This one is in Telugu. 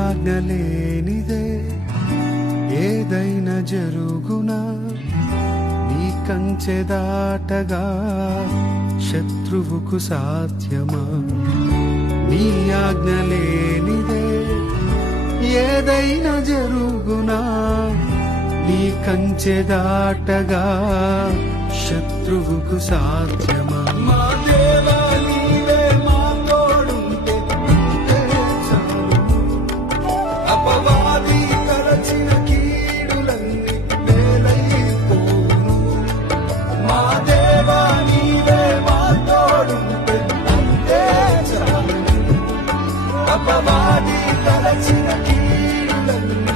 ఆజ్ఞ లేనిదే ఏదైనా జరుగునా, నీ కంచె దాటగా శత్రువుకు సాధ్యమా? నీ ఆజ్ఞ లేనిదే ఏదైనా జరుగునా, నీ కంచె దాటగా శత్రువుకు సాధ్యమా? మా దేవా నీవే మా తోడుంటే అంతే చాలు. అపవాది తలచిన కీడులన్నీ వేలైపోను. మా దేవా నీవే మా తోడుంటే అంతే చాలు. అపవాది తలచిన కీడులన్నీ